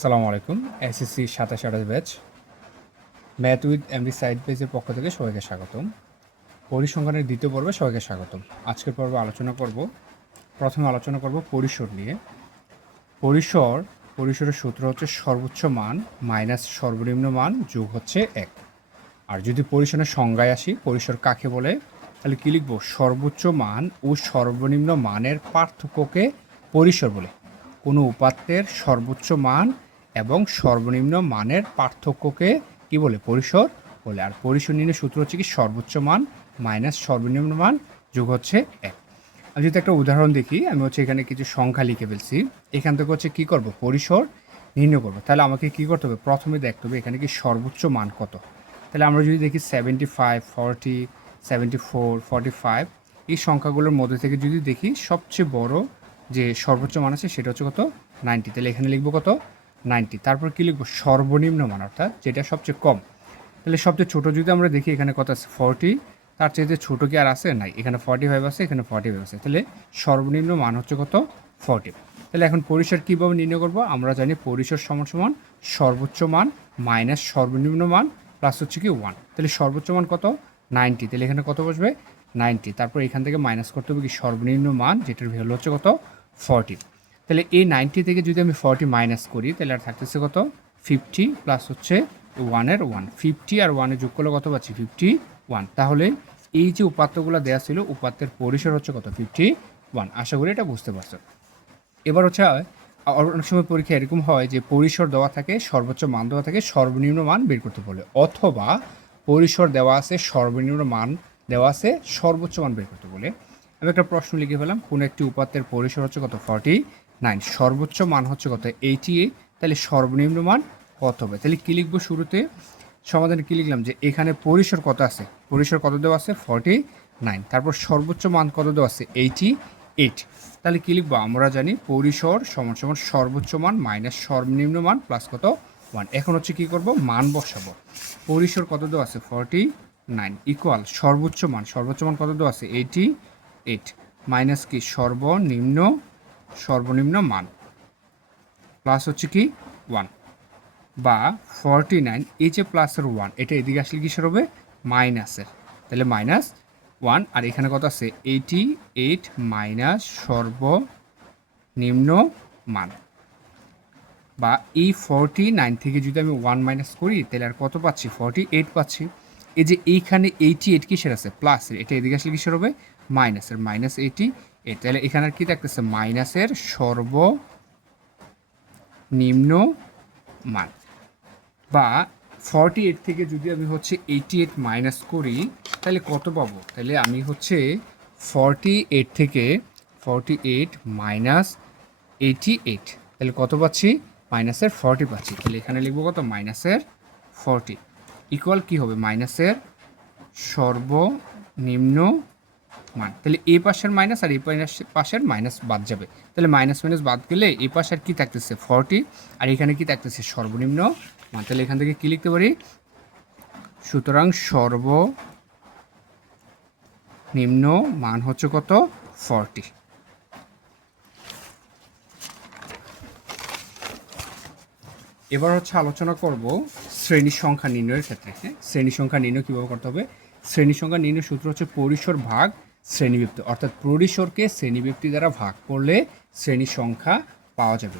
আসসালামু আলাইকুম। SSC ২৭-২৮ batch math with MD side পেজের পক্ষ থেকে সবাইকে স্বাগতম। পরিসংখ্যানের দ্বিতীয় পর্বে সবাইকে স্বাগতম। আজকের পর্বে প্রথমে আলোচনা করব পরিসর নিয়ে। পরিসরের সূত্র হচ্ছে সর্বোচ্চ মান মাইনাস সর্বনিম্ন মান যোগ হচ্ছে ১। আর যদি পরিসরের সংজ্ঞায় আসি, পরিসর কাকে বলে, তাহলে কী লিখব? সর্বোচ্চ মান ও সর্বনিম্ন মানের পার্থক্যকে পরিসর বলে। কোনো উপাত্তের সর্বোচ্চ মান এবং সর্বনিম্ন মানের পার্থক্যকে কি বলে? পরিসর বলে। আর পরিসর নির্ণয়ের সূত্র হচ্ছে কি? সর্বোচ্চ মান মাইনাস সর্বনিম্ন মান যোগ হচ্ছে ১। আমি যদি একটা উদাহরণ দেখি, আমি হচ্ছে এখানে কিছু সংখ্যা লিখে ফেলছি। এখান থেকে হচ্ছে কী করব? পরিসর নির্ণয় করব। তাহলে আমাকে কী করতে হবে? প্রথমে দেখতে হবে এখানে কি সর্বোচ্চ মান কত। তাহলে আমরা যদি দেখি 75, 40, 74, 45 এই সংখ্যাগুলোর মধ্যে থেকে যদি দেখি সবচেয়ে বড় যে সর্বোচ্চ মান আছে সেটা হচ্ছে কত? 90। তাহলে এখানে লিখবো কত? 90। তারপর কী লিখবো? সর্বনিম্ন মান, অর্থাৎ যেটা সবচেয়ে কম। তাহলে সবচেয়ে ছোটো যদি আমরা দেখি এখানে কত আছে? 40। তার চাইতে ছোটো কি আর আছে? নাই। এখানে 45 আছে, এখানে 45 আছে। তাহলে সর্বনিম্ন মান হচ্ছে কত? 40। তাহলে এখন পরিসর কীভাবে নির্ণয় করবো? আমরা জানি পরিসর সমান সমান সর্বোচ্চ মান মাইনাস সর্বনিম্ন মান প্লাস হচ্ছে কি 1। তাহলে সর্বোচ্চ মান কত? 90। তাহলে এখানে কত বসবে? 90। তারপর এখান থেকে মাইনাস করতে হবে কি সর্বনিম্ন মান, যেটার ভ্যালু হচ্ছে কত? 40। তাহলে এই 90 থেকে যদি আমি 40 মাইনাস করি, তাহলে আর থাকতেছে কত? 50 প্লাস হচ্ছে 1-এর 1। 50 আর 1 যোগ করলে কত পাচ্ছি? 51। তাহলে এই যে উপাত্তগুলো দেওয়া ছিল, উপাত্তের পরিসর হচ্ছে কত? 51। আশা করি এটা বুঝতে পারছো। এবার হচ্ছে অনেক সময় পরীক্ষা এরকম হয় যে পরিসর দেওয়া থাকে, সর্বোচ্চ মান দেওয়া থাকে, সর্বনিম্ন মান বের করতে বলে, অথবা পরিসর দেওয়া আছে, সর্বনিম্ন মান দেওয়া আছে, সর্বোচ্চ মান বের করতে বলে। আমি একটা প্রশ্ন লিখে ফেলাম, কোনো একটি উপাত্তের পরিসর হচ্ছে কত? 49, সর্বোচ্চ মান হচ্ছে কত? 88। তাহলে সর্বনিম্ন মান কত হবে? তাহলে কী লিখবো শুরুতে? সমাধানে কী লিখলাম? যে এখানে পরিসর কত আছে? পরিসর কত দেওয়া আছে? 49। তারপর সর্বোচ্চ মান কত দেওয়া আছে? 88। তাহলে কী লিখবো? আমরা জানি পরিসর সমান সমান সর্বোচ্চ মান মাইনাস সর্বনিম্ন মান প্লাস কত? 1। এখন হচ্ছে কী করব? মান বসাবো। পরিসর কত দেওয়া আছে? 49 ইকুয়াল সর্বোচ্চ মান কত দেওয়া আছে? 88 মাইনাস কি সর্বনিম্ন মান প্লাস হচ্ছে কি 1, বা 49 এই যে প্লাসের 1, এটা এদিকে আসলে কিসের হবে? মাইনাসের। তাহলে মাইনাস 1, আর এখানে কত আছে? 88 মাইনাস সর্বনিম্ন মান, বা এই 49 থেকে যদি আমি 1 মাইনাস করি, তাহলে আর কত পাচ্ছি? 48 পাচ্ছি। এই যে এইখানে 88 কিসের আছে? প্লাসের। এটা এদিকে আসলে কিসের হবে? মাইনাসের। মাইনাস 88। তাহলে এখানে আর কি থাকতেছে? মাইনাসের সর্বনিম্ন মান। বা 48 থেকে যদি আমি হচ্ছে 88 মাইনাস করি, তাহলে কত পাবো? তাহলে আমি হচ্ছে 48 থেকে 48 মাইনাস 88, তাহলে কত পাচ্ছি? মাইনাসের 40 পাচ্ছি। তাহলে এখানে লিখবো কত? মাইনাসের 40 ইকুয়াল কী হবে? মাইনাসের সর্বনিম্ন মান। তাহলে এই পাশের মাইনাস আর এই পাশের মাইনাস বাদ যাবে। তাহলে মাইনাস মাইনাস বাদ গেলে এই পাশে আর কী থাকতেছে? 40, আর এখানে কি থাকতেছে? সর্বনিম্ন মান। তাহলে এখান থেকে কী লিখতে পারি? সুতরাং সর্বনিম্ন মান হচ্ছে কত? 40। এবার হচ্ছে আলোচনা করব শ্রেণী সংখ্যা নির্ণয়ের ক্ষেত্রে। হ্যাঁ, শ্রেণী সংখ্যা নির্ণয় কীভাবে করতে হবে? শ্রেণী সংখ্যা নির্ণয়ের সূত্র হচ্ছে পরিসর ভাগ শ্রেণীব্যক্তি, অর্থাৎ পরিসরকে শ্রেণীব্যক্তি দ্বারা ভাগ করলে শ্রেণী সংখ্যা পাওয়া যাবে।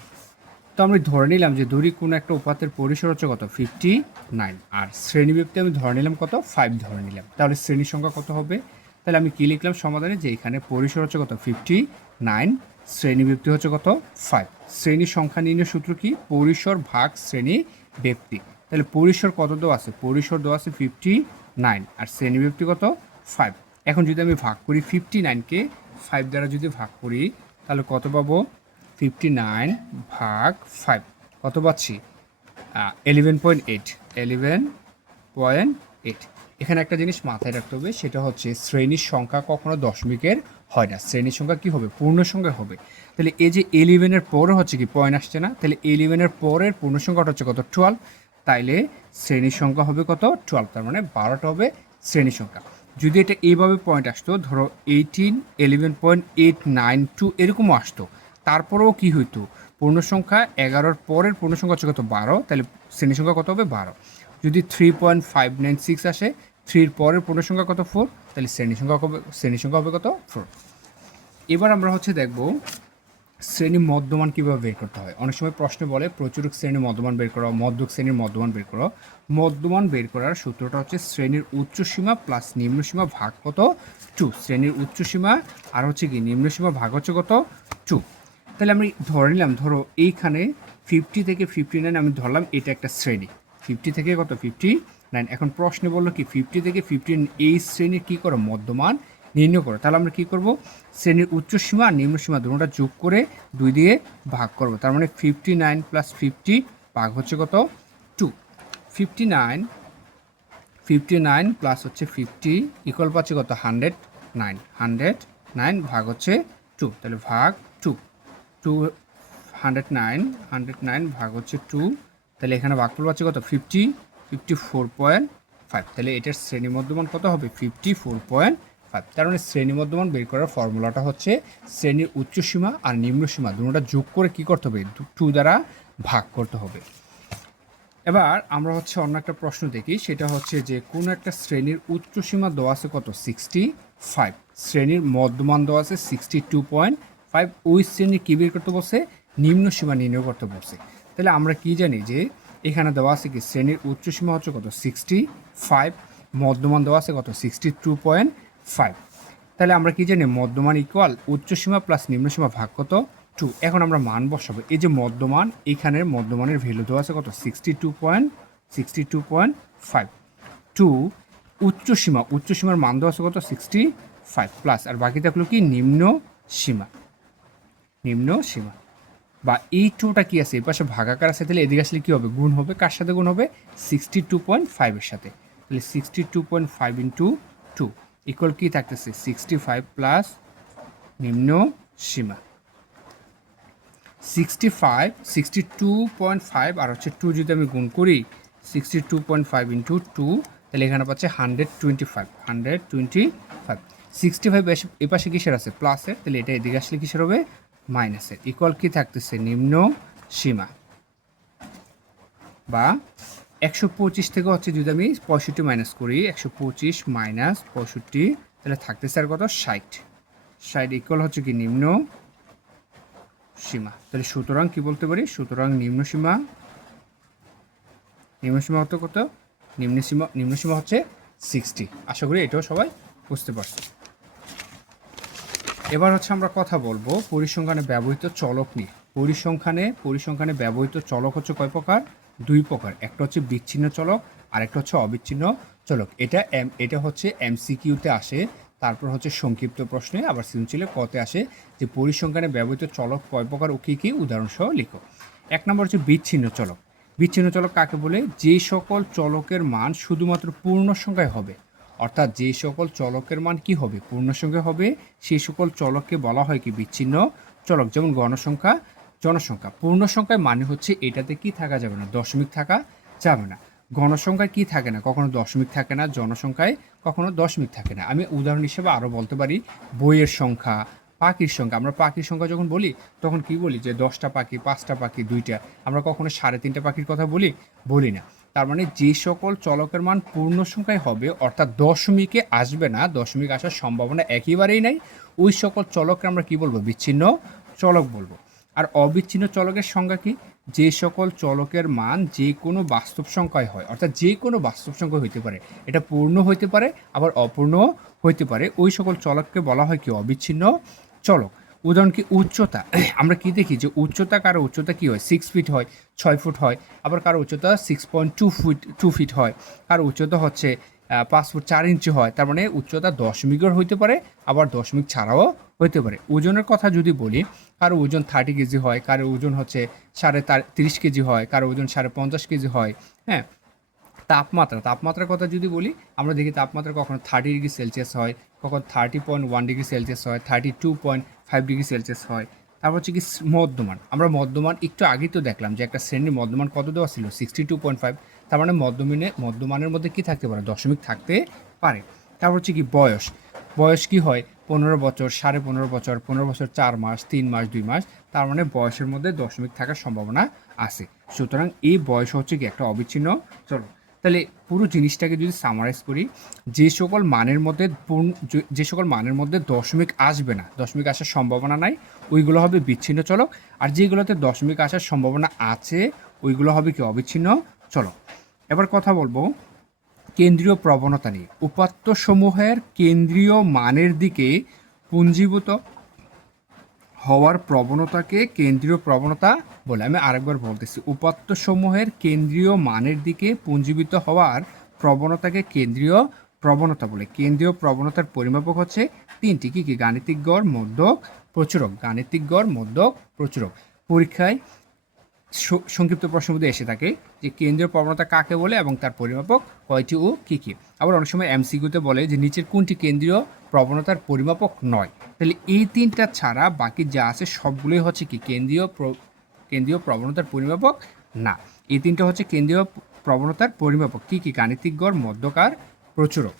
তো আমি ধরে নিলাম যে কোনো একটা উপাত্তের পরিসর হচ্ছে কত? 59, আর শ্রেণীব্যক্তি আমি ধরে নিলাম কত? 5 ধরে নিলাম। তাহলে শ্রেণী সংখ্যা কত হবে? তাহলে আমি কী লিখলাম সমাধানে? যে এখানে পরিসর হচ্ছে কত? 59, শ্রেণীব্যক্তি হচ্ছে কত? 5। শ্রেণী সংখ্যা নির্ণয়ের সূত্র কি? পরিসর ভাগ শ্রেণী ব্যক্তি। তাহলে পরিসর কত দেওয়া আছে? পরিসর দেওয়া আছে 59, আর শ্রেণীব্যক্তি কত? 5। এখন যদি আমি ভাগ করি 59কে 5 দ্বারা যদি ভাগ করি, তাহলে কত পাবো? 59 ভাগ 5 কত পাচ্ছি? 11.8। 11.8। এখানে একটা জিনিস মাথায় রাখতে হবে, সেটা হচ্ছে শ্রেণীর সংখ্যা কখনো দশমিকের হয় না। শ্রেণীর সংখ্যা কী হবে? পূর্ণ সংখ্যা হবে। তাহলে এই যে 11-এর পরে হচ্ছে কি পয়েন্ট আসছে না? তাহলে 11-এর পরের পূর্ণ সংখ্যাটা হচ্ছে কত? 12। তাইলে শ্রেণীর সংখ্যা হবে কত? 12। তার মানে 12টা হবে শ্রেণী সংখ্যা। যদি এটা এইভাবে পয়েন্ট আসতো, ধরো 18, 11.892 এরকমও আসতো, তারপরেও কি হইতো, পূর্ণ সংখ্যা 11-র পরের পূর্ণ সংখ্যা হচ্ছে কত 12, তাহলে শ্রেণী সংখ্যা কত হবে 12। যদি 3.596 আসে, 3-র পরের পূর্ণ সংখ্যা কত 4, তাহলে শ্রেণী সংখ্যা হবে কত 4। এবার আমরা হচ্ছে দেখব শ্রেণী মধ্যমান কীভাবে বের করতে হয়। অনেক সময় প্রশ্নে বলে প্রচুরক শ্রেণীর মধ্যমান বের করো, মধ্যক শ্রেণীর মধ্যমান বের করো। মধ্যমান বের করার সূত্রটা হচ্ছে শ্রেণীর উচ্চসীমা প্লাস নিম্নসীমা ভাগ কত 2। শ্রেণীর উচ্চসীমা আর হচ্ছে কি নিম্নসীমা ভাগ হচ্ছে কত 2। তাহলে আমি ধরে নিলাম, ধরো এইখানে 50 থেকে 59 আমি ধরলাম এটা একটা শ্রেণী, 50 থেকে কত 59। এখন প্রশ্নে বললো কি 50 থেকে 15 এই শ্রেণীর কী করো মধ্যমান নির্ণয় করো। তাহলে আমরা কী করব, শ্রেণীর উচ্চসীমা আর নিম্নসীমা দুটোটা যোগ করে 2 দিয়ে ভাগ করব। তার মানে 59 + 50 ভাগ হচ্ছে কত 2। 59 প্লাস হচ্ছে 50 ইকুয়াল পাচ্ছে কত 109। 109 ভাগ হচ্ছে 2, তাহলে ভাগ 2। 109 ভাগ হচ্ছে 2, তাহলে এখানে ভাগফল পাচ্ছে কত 54.5। তাহলে এটার শ্রেণী মধ্যমান কত হবে 54.5। তার মানে শ্রেণী মধ্যমান বের করার ফর্মুলাটা হচ্ছে শ্রেণীর উচ্চসীমা আর নিম্নসীমা দুটোটা যোগ করে কি করতে হবে 2 দ্বারা ভাগ করতে হবে। এবার আমরা হচ্ছে অন্য একটা প্রশ্ন দেখি, সেটা হচ্ছে যে কোন একটা শ্রেণীর উচ্চসীমা দেওয়া আছে কত 65, শ্রেণীর মধ্যমান দেওয়া আছে 62.5। ওই শ্রেণীর কী বের করতে বলছে, নিম্নসীমা নির্ণয় করতে বলছে। তাহলে আমরা কি জানি যে এখানে দেওয়া আছে কি শ্রেণীর উচ্চসীমা হচ্ছে কত 65, মধ্যমান দেওয়া আছে কত 62.5। তাহলে আমরা কি জানি মধ্যমান ইকুয়াল উচ্চসীমা প্লাস নিম্নসীমা ভাগ কত 2। এখন আমরা মান বসাবো, এই যে মধ্যমান, এখানের মধ্যমানের ভ্যালু দেওয়া আছে কত 62.5। 2 উচ্চসীমার মান দেওয়া আছে কত 65 প্লাস, আর বাকি থাকলো কি নিম্ন সীমা বা এই 2টা কি আছে এই পাশে ভাগাকার আছে, তাহলে এদিকে আসলে কী হবে গুণ হবে, কার সাথে গুণ হবে 62.5 এর সাথে। তাহলে 62.5 ইন্টু 2 ইকুয়াল কী থাকতেছে 65 প্লাস নিম্ন সীমা। 62.5 আর হচ্ছে 2 যদি আমি গুণ করি 62.5 ইন্টু 2, তাহলে এখানে পাচ্ছে 125। 65 এ পাশে কিসের আছে প্লাসের, তাহলে এটা এদিকে আসলে কিসের হবে মাইনাসের। ইকুয়াল কি থাকতেছে নিম্ন সীমা বা 125 থেকে হচ্ছে যদি আমি 65 মাইনাস করি 125 মাইনাস 65, তাহলে থাকতেছে আর কত 60 ইকুয়াল হচ্ছে কি নিম্ন সীমা। তাহলে সুতরাং কি বলতে পারি, সুতরাং নিম্ন সীমা হতো কত, নিম্ন সীমা হচ্ছে 60। আশা করি এটাও সবাই বুঝতে পারছে। এবার হচ্ছে আমরা কথা বলবো পরিসংখ্যানে ব্যবহৃত চলক নিয়ে। পরিসংখ্যানে ব্যবহৃত চলক হচ্ছে কয় প্রকার, 2 প্রকার। একটা হচ্ছে বিচ্ছিন্ন চলক আর একটা হচ্ছে অবিচ্ছিন্ন চলক। এটা হচ্ছে MCQতে আসে, তারপর হচ্ছে সংক্ষিপ্ত প্রশ্নে, আবার সৃজনশীলে কতে আসে যে পরিসংখ্যানে ব্যবহৃত চলক কয় প্রকার ও কী কী উদাহরণসহ লিখো। 1 নম্বর হচ্ছে বিচ্ছিন্ন চলক। বিচ্ছিন্ন চলক কাকে বলে, যে সকল চলকের মান শুধুমাত্র পূর্ণ সংখ্যায় হবে, অর্থাৎ যে সকল চলকের মান কি হবে পূর্ণ সংখ্যা হবে, সেই সকল চলককে বলা হয় কি বিচ্ছিন্ন চলক। যেমন গণসংখ্যা, জনসংখ্যা। পূর্ণ সংখ্যায় মানে হচ্ছে এটাতে কি থাকা যাবে না, দশমিক থাকা যাবে না। গণসংখ্যায় কি থাকে না, কখনো দশমিক থাকে না, জনসংখ্যায় কখনো দশমিক থাকে না। আমি উদাহরণ হিসেবে আরও বলতে পারি বইয়ের সংখ্যা, পাখির সংখ্যা। আমরা পাখির সংখ্যা যখন বলি তখন কি বলি যে 10টা পাখি, 5টা পাখি, 2টা। আমরা কখনো 3.5টা পাখির কথা বলি না। তার মানে যে সকল চলকের মান পূর্ণ সংখ্যায় হবে, অর্থাৎ দশমিকে আসবে না, দশমিক আসার সম্ভাবনা একেবারেই নাই, ওই সকল চলককে আমরা কি বলবো বিচ্ছিন্ন চলক বলবো। আর অবিচ্ছিন্ন চলকের সংজ্ঞা কি, যে সকল চলকের মান যে কোনো বাস্তব সংখ্যায় হয়, অর্থাৎ যে কোনো বাস্তব সংখ্যা হইতে পারে, এটা পূর্ণ হইতে পারে আবার অপূর্ণ হইতে পারে, ওই সকল চলককে বলা হয় কি অবিচ্ছিন্ন চলক। উদাহরণ কি উচ্চতা, আমরা কি দেখি যে উচ্চতা, কারো উচ্চতা কি হয় 6 ফিট হয়, 6 ফুট হয়, আবার কারো উচ্চতা 6.2 ফিট হয়, কারো উচ্চতা হচ্ছে 5 ফুট 4 ইঞ্চি হয়। তার মানে উচ্চতা দশমিকের হইতে পারে আবার দশমিক ছাড়াও হইতে পারে। ওজনের কথা যদি বলি, কারো ওজন 30 কেজি হয়, কারো ওজন হচ্ছে 30 কেজি হয়, কারো ওজন 50 কেজি হয়। হ্যাঁ, তাপমাত্রার কথা যদি বলি, আমরা দেখি তাপমাত্রা কখনো 30 ডিগ্রি সেলসিয়াস হয়, কখনো 30.1 ডিগ্রি সেলসিয়াস হয়, 32.5 ডিগ্রি সেলসিয়াস হয়। তারপর হচ্ছে কি আমরা মধ্যমান একটু আগেই তো দেখলাম যে একটা শ্রেণীর মধ্যমান কত দেওয়া ছিল 62.5। তার মানে মধ্যমানের মধ্যে কি থাকতে পারে দশমিক থাকতে পারে। তারপর হচ্ছে কি বয়স কি হয় 15 বছর, 15.5 বছর, 15 বছর 4 মাস, 3 মাস, 2 মাস, তার মানে বয়সের মধ্যে দশমিক থাকার সম্ভাবনা আছে। সুতরাং এই বয়স হচ্ছে কি একটা অবিচ্ছিন্ন চলক। তাহলে পুরো জিনিসটাকে যদি সামারাইজ করি, যে সকল মানের মধ্যে দশমিক আসবে না, দশমিক আসার সম্ভাবনা নাই, ওইগুলো হবে বিচ্ছিন্ন চলক। আর যেগুলোতে দশমিক আসার সম্ভাবনা আছে ওইগুলো হবে কি অবিচ্ছিন্ন চলক। এবার কথা বলবো কেন্দ্রীয় প্রবণতা নিয়ে। উপাত্তসমূহের কেন্দ্রীয় মানের দিকে পুঞ্জীভূত হওয়ার প্রবণতাকে কেন্দ্রীয় প্রবণতা বলে। আমি আরেকবার বলতেছি, উপাত্তসমূহের কেন্দ্রীয় মানের দিকে পুঞ্জীভূত হওয়ার প্রবণতাকে কেন্দ্রীয় প্রবণতা বলে। কেন্দ্রীয় প্রবণতার পরিমাপক হচ্ছে তিনটি, কি কি? গাণিতিক গড়, মধ্যক, প্রচুরক। গাণিতিক গড়, মধ্যক, প্রচুরক। পরীক্ষায় সংক্ষিপ্ত প্রশ্নের মধ্যে এসে থাকে যে কেন্দ্রীয় প্রবণতা কাকে বলে এবং তার পরিমাপক কয়টি ও কী কী। আবার অনেক সময় এমসিকিউতে বলে যে নিচের কোনটি কেন্দ্রীয় প্রবণতার পরিমাপক নয়। তাহলে এই তিনটা ছাড়া বাকি যা আছে সবগুলোই হচ্ছে কি কেন্দ্রীয় প্রবণতার পরিমাপক না। এই তিনটা হচ্ছে কেন্দ্রীয় প্রবণতার পরিমাপক, কি কি? গাণিতিক গড়, মধ্যক আর প্রচুরক।